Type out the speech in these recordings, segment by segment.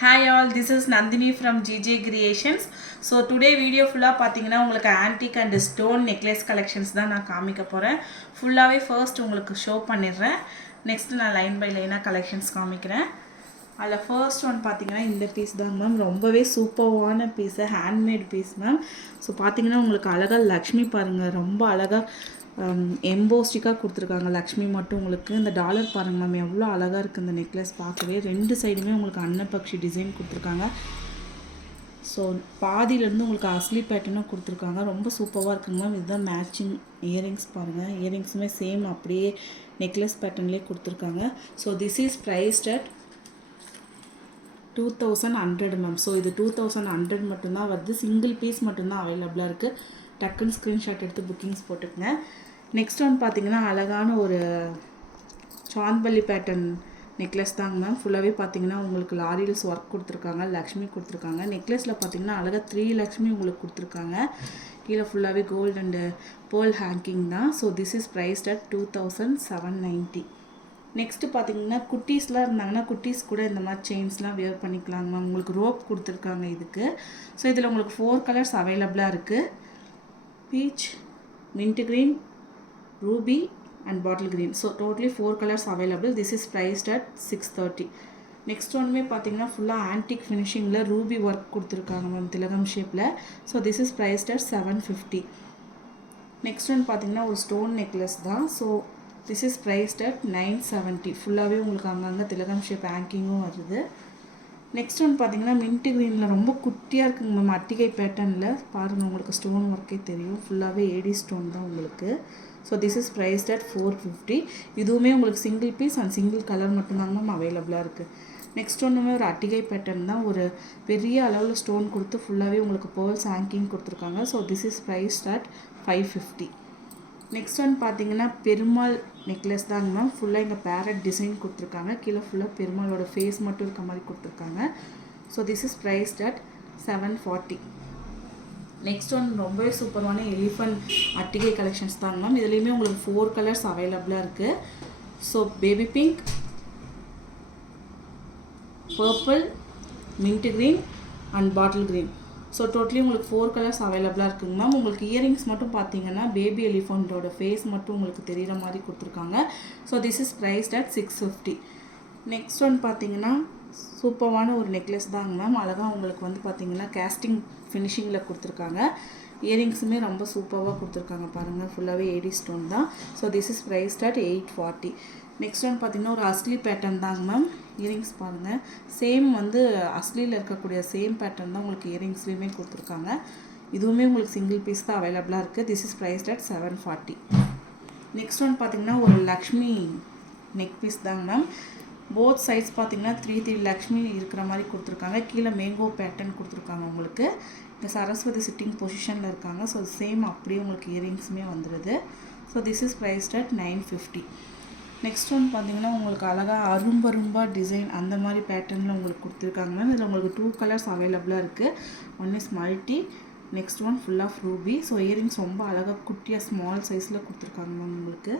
Hi all, this is Nandini from GJ Creations. So today video full-ஆ பார்த்தீங்கன்னா உங்களுக்கு antique and stone necklace collections தான் நான் காமிக்க போகிறேன். ஃபுல்லாகவே ஃபர்ஸ்ட் உங்களுக்கு ஷோ பண்ணிடுறேன். நெக்ஸ்ட் நான் லைன் பை லைனாக கலெக்ஷன்ஸ் காமிக்கிறேன். அதில் ஃபர்ஸ்ட் ஒன் பார்த்தீங்கன்னா இந்த பீஸ் தான் மேம், ரொம்பவே சூப்பர்வான piece, handmade piece ma'am. So பார்த்தீங்கன்னா உங்களுக்கு அழகாக லக்ஷ்மி பாருங்கள், ரொம்ப அழகாக எம்போஸ்டிக்காக கொடுத்துருக்காங்க. லக்ஷ்மி மட்டும் உங்களுக்கு இந்த டாலர் பாருங்கள் மேம், எவ்வளோ அழகாக இருக்குது இந்த நெக்லஸ் பார்க்கவே. ரெண்டு சைடுமே உங்களுக்கு அன்னப்பக்ஷி டிசைன் கொடுத்துருக்காங்க. ஸோ பாதியிலேருந்து உங்களுக்கு அஸ்லி பேட்டர்னும் கொடுத்துருக்காங்க. ரொம்ப சூப்பராக இருக்குங்க மேம். இதுதான் மேட்சிங் இயரிங்ஸ் பாருங்கள், இயரிங்ஸுமே சேம் அப்படியே நெக்லஸ் பேட்டர்ன்லேயே கொடுத்துருக்காங்க. So this is priced at 2100 ma'am. So இது 2100 மட்டும்தான் வருது. சிங்கிள் பீஸ் மட்டும்தான் அவைலபிளாக இருக்குது. டக்குன்னு ஸ்க்ரீன்ஷாட் எடுத்து புக்கிங்ஸ் போட்டுக்கங்க. நெக்ஸ்ட் ஒன் பார்த்தீங்கன்னா அழகான ஒரு சாந்த்பல்லி பேட்டர்ன் நெக்லஸ் தாங்க மேம். ஃபுல்லாகவே பார்த்தீங்கன்னா உங்களுக்கு லாரில்ஸ் ஒர்க் கொடுத்துருக்காங்க, லக்ஷ்மி கொடுத்துருக்காங்க. நெக்லஸில் பார்த்தீங்கன்னா அழகாக 3 லக்ஷ்மி உங்களுக்கு கொடுத்துருக்காங்க. கீழே ஃபுல்லாகவே கோல்டு அண்டு பேர்ல் ஹேங்கிங் தான். So this is priced at 2790. Next பார்த்தீங்கன்னா குட்டீஸ்லாம் இருந்தாங்கன்னா குட்டீஸ் கூட இந்த மாதிரி செயின்ஸ்லாம் வியர் பண்ணிக்கலாங்க மேம். உங்களுக்கு ரோப் கொடுத்துருக்காங்க இதுக்கு. ஸோ இதில் உங்களுக்கு 4 கலர்ஸ் அவைலபிளாக இருக்குது. Beach, mint green, ruby and bottle green. So totally 4 colors available. This is priced at 630. Next one மே பார்த்தீங்கன்னா ஃபுல்லாக ஆன்டிக் ஃபினிஷிங்கில் ரூபி ஒர்க் கொடுத்துருக்காங்க மேம், திலகம் ஷேப்பில். So this is priced at 750. Next one பார்த்தீங்கன்னா ஒரு ஸ்டோன் நெக்லஸ் தான். So this is priced at 970. ஃபுல்லாகவே உங்களுக்கு அங்கங்கே திலகம் ஷேப் ஹேங்கிங்கும் வருது. நெக்ஸ்ட் ஒன் பார்த்தீங்கன்னா மின்ட் க்ரீனில் ரொம்ப குட்டியாக இருக்குங்க மேம், அட்டிகை பேட்டர்னில் பாருங்கள், உங்களுக்கு ஸ்டோன் ஒர்க்கே தெரியும். ஃபுல்லாகவே ஏடி ஸ்டோன் தான் உங்களுக்கு. So this is priced at 450. இதுவுமே உங்களுக்கு single piece and single colour மட்டும்தாங்க மேம் அவைலபிளாக இருக்குது. நெக்ஸ்ட் ஒன்றுமே ஒரு அட்டிகை பேட்டர்ன் தான், ஒரு பெரிய அளவில் ஸ்டோன் கொடுத்து ஃபுல்லாகவே உங்களுக்கு பேர்ல்ஸ் ஹேங்கிங் கொடுத்துருக்காங்க. So this is priced at 550. Next one பார்த்தீங்கன்னா பெருமாள் நெக்லஸ் தாங்க மேம். ஃபுல்லாக இங்கே பேரட் டிசைன் கொடுத்துருக்காங்க. கீழே ஃபுல்லாக பெருமாளோட ஃபேஸ் மட்டும் இருக்க மாதிரி கொடுத்துருக்காங்க. So this is priced at 740. Next one ரொம்பவே சூப்பரான எலிஃபண்ட் அட்டிகை கலெக்ஷன்ஸ் தாங்க மேம். இதுலேயுமே உங்களுக்கு 4 கலர்ஸ் அவைலபிளாக இருக்குது. So baby pink, purple, mint green and bottle green. So totally உங்களுக்கு 4 கலர்ஸ் அவைலபிளாக இருக்குங்க மேம். உங்களுக்கு இயரிங்ஸ் மட்டும் பார்த்தீங்கன்னா பேபி எலிஃபண்ட்டோட ஃபேஸ் மட்டும் உங்களுக்கு தெரிகிற மாதிரி கொடுத்துருக்காங்க. So this is priced at 650. Next one பார்த்தீங்கன்னா சூப்பரான ஒரு நெக்லஸ் தாங்க மேம். அழகாக உங்களுக்கு வந்து பார்த்தீங்கன்னா கேஸ்டிங் ஃபினிஷிங்கில் கொடுத்துருக்காங்க. இயரிங்ஸுமே ரொம்ப சூப்பராக கொடுத்துருக்காங்க பாருங்கள், ஃபுல்லாகவே ஏடி ஸ்டோன் தான். So this is priced at 840. Next one பார்த்தீங்கன்னா ஒரு அஸ்லி பேட்டர்ன் தாங்க மேம். இயரிங்ஸ் பாருங்கள், சேம் வந்து அஸ்லியில் இருக்கக்கூடிய சேம் பேட்டர்ன் தான் உங்களுக்கு இயரிங்ஸ்லேயுமே கொடுத்துருக்காங்க. இதுவுமே உங்களுக்கு சிங்கிள் பீஸ் தான் அவைலபிளாக இருக்குது. This is priced at 740. Next one பார்த்தீங்கன்னா ஒரு லக்ஷ்மி நெக் பீஸ் தாங்க மேம். போத் சைட்ஸ் பார்த்தீங்கன்னா 3 லக்ஷ்மி இருக்கிற மாதிரி கொடுத்துருக்காங்க. கீழே மேங்கோ பேட்டர்ன் கொடுத்துருக்காங்க உங்களுக்கு. இந்த சரஸ்வதி சிட்டிங் பொசிஷனில் இருக்காங்க. ஸோ சேம் அப்படியே உங்களுக்கு இயரிங்ஸுமே வந்துடுது. So this is priced at 950. Next one பார்த்தீங்கன்னா உங்களுக்கு அழகாக அரும்பரும்பா டிசைன் அந்த மாதிரி பேட்டர்னில் உங்களுக்கு கொடுத்துருக்காங்க மேம். இதில் உங்களுக்கு 2 கலர்ஸ் அவைலபிளாக இருக்குது. One is multi, next one full of ruby. So earrings ரொம்ப அழகாக குட்டியாக ஸ்மால் சைஸில் கொடுத்துருக்காங்க மேம் உங்களுக்கு.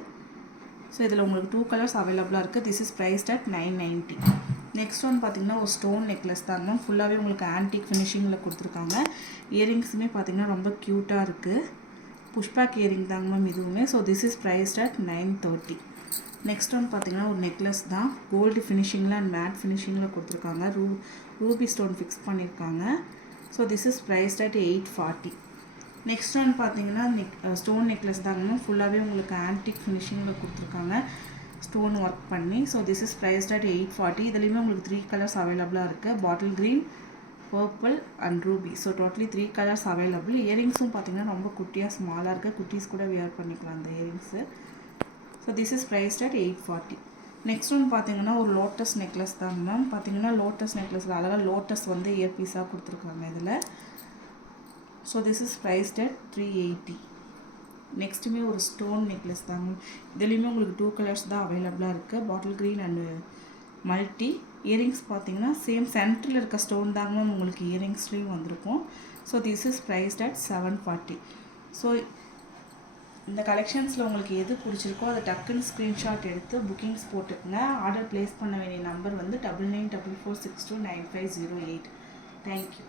ஸோ இதில் உங்களுக்கு 2 கலர்ஸ் அவைலபிளாக இருக்குது. This is priced at 990. Next one பார்த்தீங்கன்னா ஒரு ஸ்டோன் நெக்லஸ் தாங்க மேம். ஃபுல்லாகவே உங்களுக்கு ஆன்டிக் ஃபினிஷிங்கில் கொடுத்துருக்காங்க. இயரிங்ஸுமே பார்த்தீங்கன்னா ரொம்ப க்யூட்டாக இருக்குது. புஷ்பேக் இயரிங் தாங்க மேம் இதுவுமே. So this is priced at 930. Next one பார்த்தீங்கன்னா ஒரு நெக்லஸ் தான், கோல்டு ஃபினிஷிங்கில் அண்ட் மேட் ஃபினிஷிங்கில் கொடுத்துருக்காங்க. ரூபி ஸ்டோன் ஃபிக்ஸ் பண்ணியிருக்காங்க. So this is priced at 840. Next one பார்த்தீங்கன்னா ஸ்டோன் நெக்லஸ் தாங்க, ஃபுல்லாகவே உங்களுக்கு ஆன்டிக் ஃபினிஷிங்கில் கொடுத்துருக்காங்க, ஸ்டோன் ஒர்க் பண்ணி. So this is priced at 840. இதுலேயுமே உங்களுக்கு 3 கலர்ஸ் அவைலபிளாக இருக்குது. Bottle green, purple and Ruby. So totally 3 colours available. இயரிங்ஸும் பார்த்தீங்கன்னா ரொம்ப குட்டியாக ஸ்மாலாக இருக்குது. குட்டீஸ் கூட வியர் பண்ணிக்கலாம் அந்த earrings. So this is priced at 840. Next one பார்த்தீங்கன்னா ஒரு லோட்டஸ் நெக்லஸ் தாங்க மேம். பார்த்தீங்கன்னா லோட்டஸ் நெக்லஸில் அழகாக லோட்டஸ் வந்து இயர் பீஸாக கொடுத்துருக்காங்க இதில். So this is priced at 380. நெக்ஸ்ட்டுமே ஒரு ஸ்டோன் நெக்லஸ் தாங்க. இதுலேயுமே உங்களுக்கு 2 கலர்ஸ் தான் அவைலபிளாக இருக்குது. Bottle green and multi. Earrings பார்த்தீங்கன்னா சேம் சென்டரில் இருக்க ஸ்டோன் தாங்க மேம் உங்களுக்கு இயரிங்ஸ்லேயும் வந்திருக்கும். So this is priced at 740. So இந்த கலெக்ஷன்ஸில் உங்களுக்கு எது பிடிச்சிருக்கோ அதை டக்குன்னு ஸ்க்ரீன்ஷாட் எடுத்து புக்கிங்ஸ் போட்டுக்கோங்க. ஆர்டர் ப்ளேஸ் பண்ண வேண்டிய நம்பர் வந்து 9944629508. தேங்க்யூ.